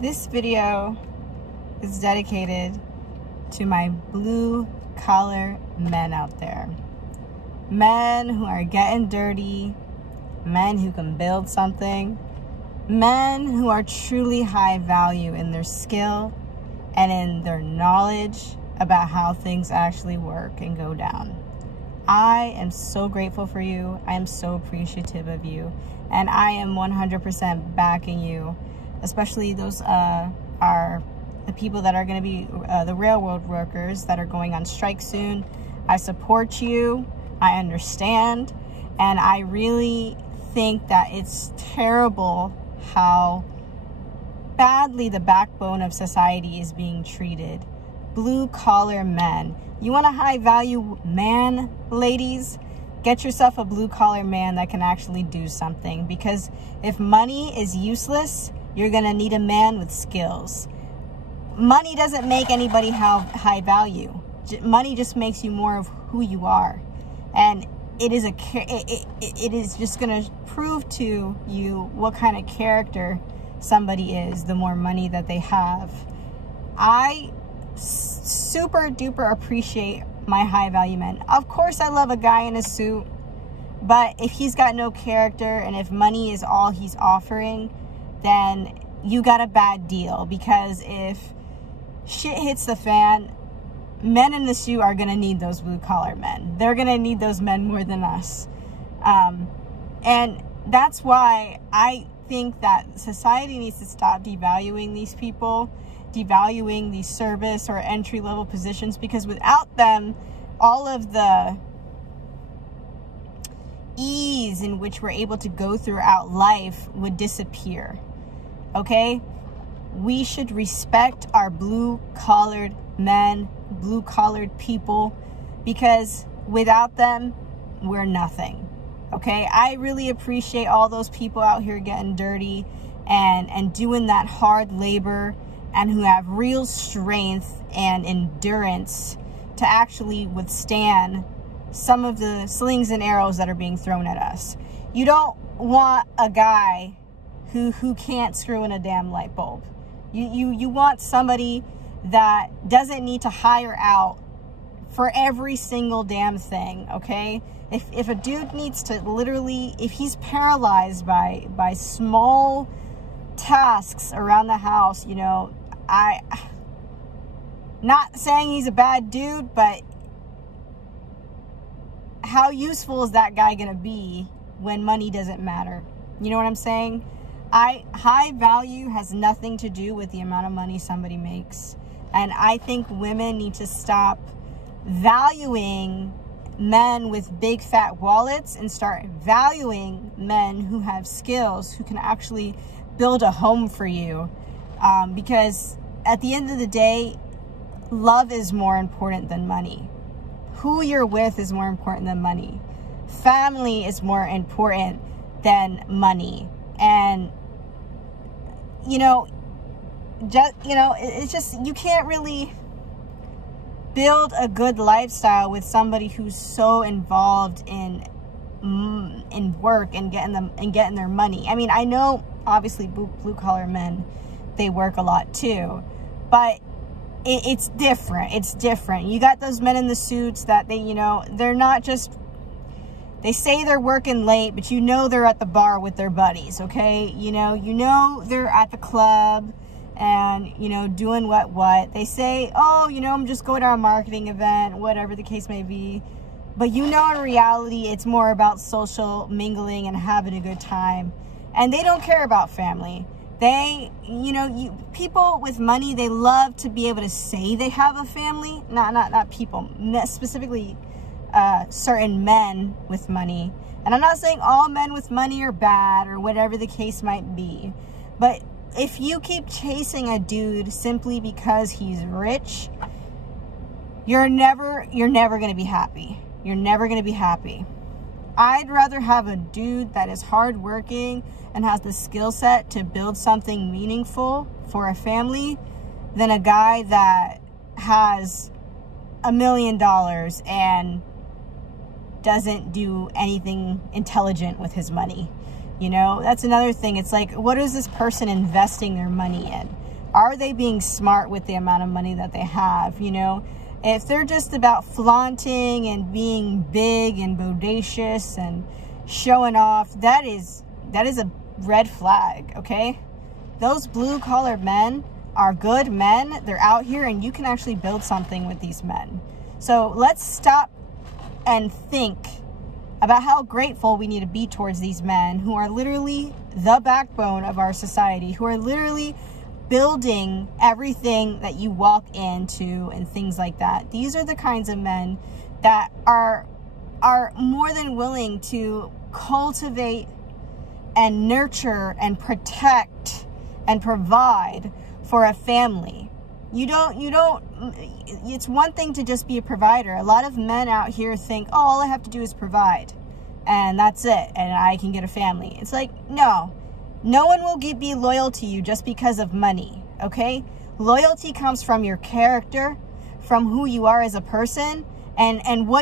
This video is dedicated to my blue collar men out there. Men who are getting dirty, men who can build something, men who are truly high value in their skill and in their knowledge about how things actually work and go down. I am so grateful for you. I am so appreciative of you. And I am 100% backing you, especially those are the people that are going to be the railroad workers that are going on strike soon. I support you. I understand. And I really think that it's terrible how badly the backbone of society is being treated. Blue collar men. You want a high value man, ladies? Get yourself a blue collar man that can actually do something, because if money is useless, you're gonna need a man with skills. Money doesn't make anybody have high value. Money just makes you more of who you are, and it is just gonna prove to you what kind of character somebody is the more money that they have. I super duper appreciate my high value men. Of course I love a guy in a suit, but if he's got no character and if money is all he's offering, then you got a bad deal, because if shit hits the fan, men in the suit are going to need those blue collar men. They're going to need those men more than us. And that's why I think that society needs to stop devaluing these people, devaluing these service or entry-level positions, because without them, all of the ease in which we're able to go throughout life would disappear. Okay? We should respect our blue-collared men, blue-collared people, because without them, we're nothing. Okay? I really appreciate all those people out here getting dirty and doing that hard labor, and who have real strength and endurance to actually withstand some of the slings and arrows that are being thrown at us. You don't want a guy who can't screw in a damn light bulb. You want somebody that doesn't need to hire out for every single damn thing, okay? If a dude needs to literally, if he's paralyzed by small tasks around the house, you know, not saying he's a bad dude, but how useful is that guy gonna be when money doesn't matter? You know what I'm saying? High value has nothing to do with the amount of money somebody makes. And I think women need to stop valuing men with big fat wallets and start valuing men who have skills, who can actually build a home for you. Because at the end of the day, love is more important than money. Who you're with is more important than money. Family is more important than money. And, you know, it's just, you can't really build a good lifestyle with somebody who's so involved in work and getting their money. I mean, I know obviously blue collar men, they work a lot too, but it's different. It's different. You got those men in the suits that they're not just, they say they're working late, but you know they're at the bar with their buddies, okay? You know they're at the club and, doing what. They say, oh, I'm just going to a marketing event, whatever the case may be. But in reality, it's more about social mingling and having a good time. And they don't care about family. They, people with money, they love to be able to say they have a family. Not people, specifically certain men with money. And I'm not saying all men with money are bad or whatever the case might be. But if you keep chasing a dude simply because he's rich, you're never going to be happy. You're never going to be happy. I'd rather have a dude that is hardworking and has the skill set to build something meaningful for a family than a guy that has $1 million and doesn't do anything intelligent with his money. That's another thing. It's like, what is this person investing their money in? Are they being smart with the amount of money that they have? You know, if they're just about flaunting and being big and bodacious and showing off, that is a red flag, okay? Those blue-collar men are good men. They're out here, and you can actually build something with these men. So let's stop and think about how grateful we need to be towards these men who are literally the backbone of our society, who are literally building everything that you walk into and things like that. These are the kinds of men that are more than willing to cultivate and nurture and protect and provide for a family. It's one thing to just be a provider. A lot of men out here think, oh, all I have to do is provide and that's it, and I can get a family. It's like, no one will be loyal to you just because of money, okay? Loyalty comes from your character, from who you are as a person, and who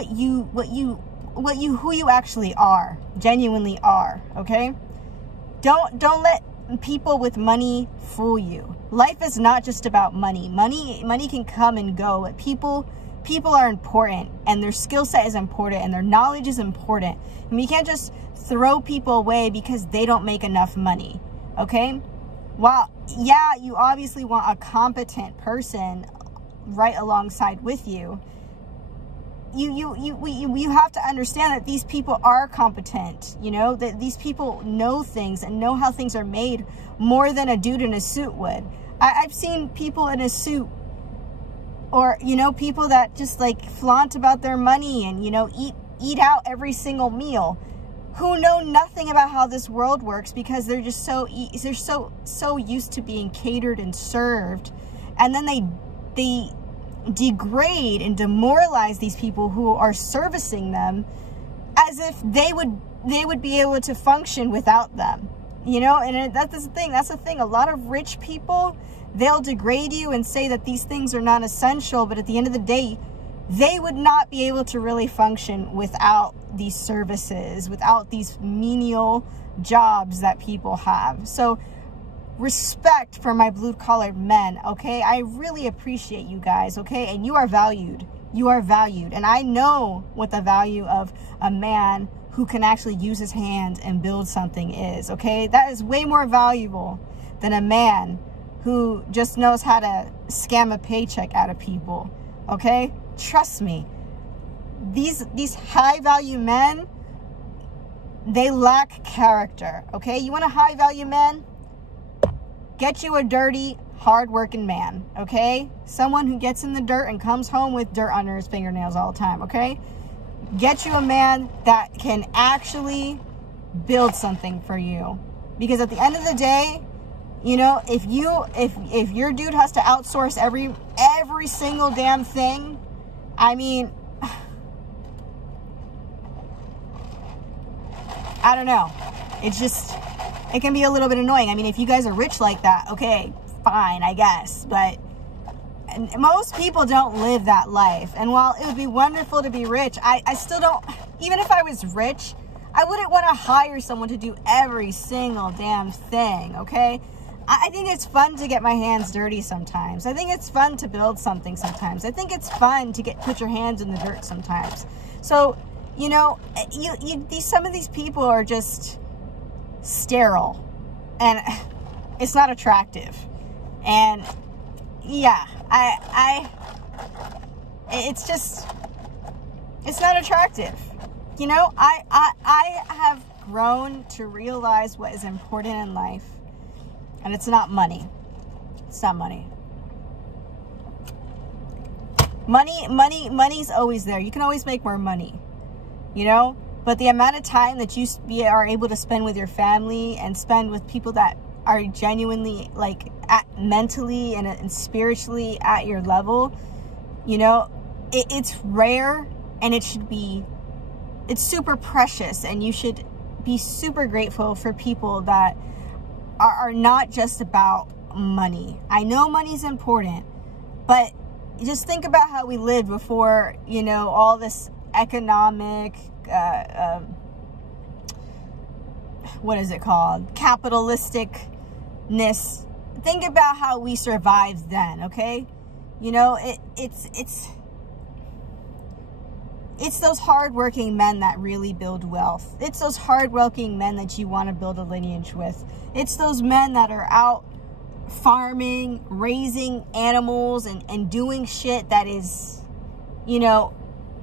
you actually are, genuinely are, okay? Don't let people with money fool you. Life is not just about money. Money can come and go, but people are important, and their skill set is important, and their knowledge is important. And we can't just throw people away because they don't make enough money, okay? While, yeah, you obviously want a competent person right alongside with you, you have to understand that these people are competent, you know, that these people know things and know how things are made more than a dude in a suit would. I've seen people in a suit, or, you know, people that just like flaunt about their money and, you know, eat out every single meal, who know nothing about how this world works because they're just so used to being catered and served. And then they degrade and demoralize these people who are servicing them as if they would be able to function without them, you know. And that's the thing. A lot of rich people, they'll degrade you and say that these things are not essential, but at the end of the day, they would not be able to really function without these services, without these menial jobs that people have. So respect for my blue-collar men, okay? I really appreciate you guys, okay? And you are valued. You are valued. And I know what the value of a man who can actually use his hands and build something is, okay? That is way more valuable than a man who just knows how to scam a paycheck out of people, okay? Trust me. These high-value men, they lack character, okay? You want a high-value man? Get you a dirty, hard-working man, okay? Someone who gets in the dirt and comes home with dirt under his fingernails all the time, okay? Get you a man that can actually build something for you. Because at the end of the day, you know, if your dude has to outsource every single damn thing, I mean, I don't know. It's just, it can be a little bit annoying. I mean, if you guys are rich like that, okay, fine, I guess. But most people don't live that life. And while it would be wonderful to be rich, I still don't, even if I was rich, I wouldn't want to hire someone to do every single damn thing, okay? I think it's fun to get my hands dirty sometimes. I think it's fun to build something sometimes. I think it's fun to put your hands in the dirt sometimes. So, you know, some of these people are just sterile, and it's not attractive. And yeah, it's not attractive. You know, I have grown to realize what is important in life. And it's not money. It's not money. Money's always there. You can always make more money, you know? But the amount of time that you are able to spend with your family and spend with people that are genuinely, like, mentally and spiritually at your level, you know, it's rare, and it's super precious, and you should be super grateful for people that are not just about money. I know money's important, but just think about how we lived before, you know, all this economic, what is it called? Capitalisticness think about how we survived then, okay? You know, it's those hardworking men that really build wealth. It's those hardworking men that you want to build a lineage with. It's those men that are out farming, raising animals, and doing shit that is, you know,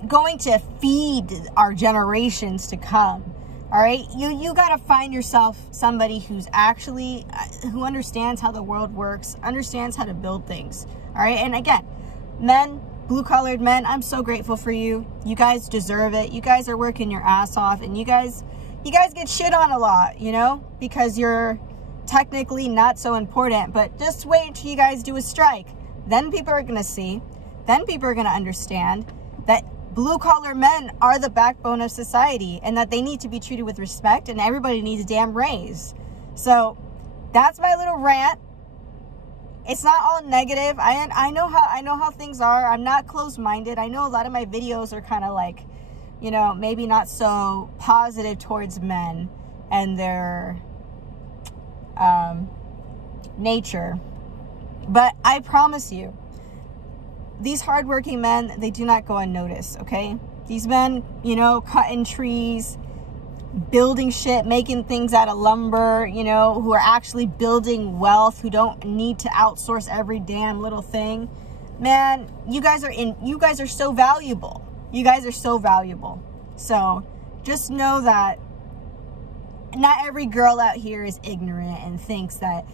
going to feed our generations to come. All right, you got to find yourself somebody who's actually, who understands how the world works, understands how to build things. All right, and again, men, blue-collared men, I'm so grateful for you. You guys deserve it. You guys are working your ass off, and you guys get shit on a lot, you know, because you're technically not so important. But just wait until you guys do a strike. Then people are going to see. Then people are going to understand that blue-collar men are the backbone of society, and that they need to be treated with respect, and everybody needs a damn raise. So that's my little rant. It's not all negative. I know how things are. I'm not closed-minded. I know a lot of my videos are kind of like, you know, maybe not so positive towards men and their nature. But I promise you, these hardworking men, they do not go unnoticed, okay? These men, you know, cutting trees, building shit, making things out of lumber, you know, who are actually building wealth, who don't need to outsource every damn little thing. Man, you guys are so valuable. You guys are so valuable. So just know that not every girl out here is ignorant and thinks that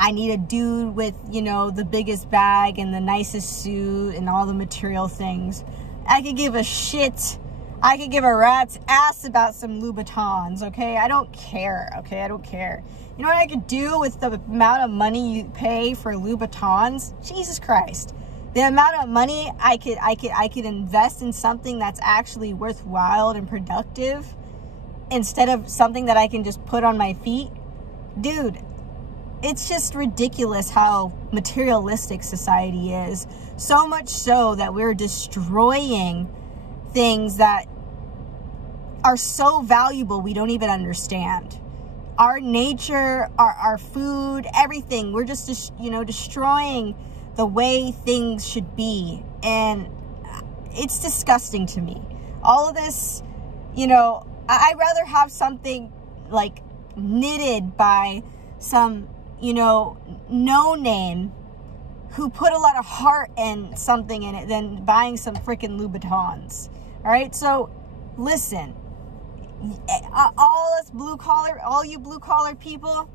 I need a dude with, you know, the biggest bag and the nicest suit and all the material things. I could give a shit. I could give a rat's ass about some Louboutins, okay? I don't care, okay? I don't care. You know what I could do with the amount of money you pay for Louboutins? Jesus Christ. The amount of money I could invest in something that's actually worthwhile and productive instead of something that I can just put on my feet. Dude, it's just ridiculous how materialistic society is. So much so that we're destroying things that are so valuable we don't even understand. Our nature, our food, everything. We're just, you know, destroying the way things should be. And it's disgusting to me. All of this, you know, I'd rather have something like knitted by some, you know, no name who put a lot of heart and something in it than buying some freaking Louboutins. All right, so listen, all us blue collar, all you blue collar people,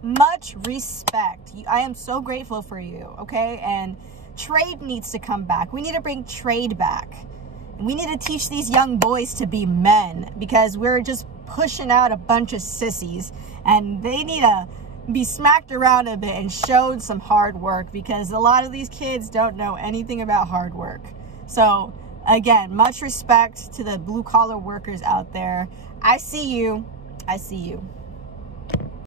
much respect. I am so grateful for you. Okay, and trade needs to come back. We need to bring trade back. We need to teach these young boys to be men, because we're just pushing out a bunch of sissies, and they need to be smacked around a bit and showed some hard work, because a lot of these kids don't know anything about hard work. So again, much respect to the blue collar workers out there. I see you. I see you.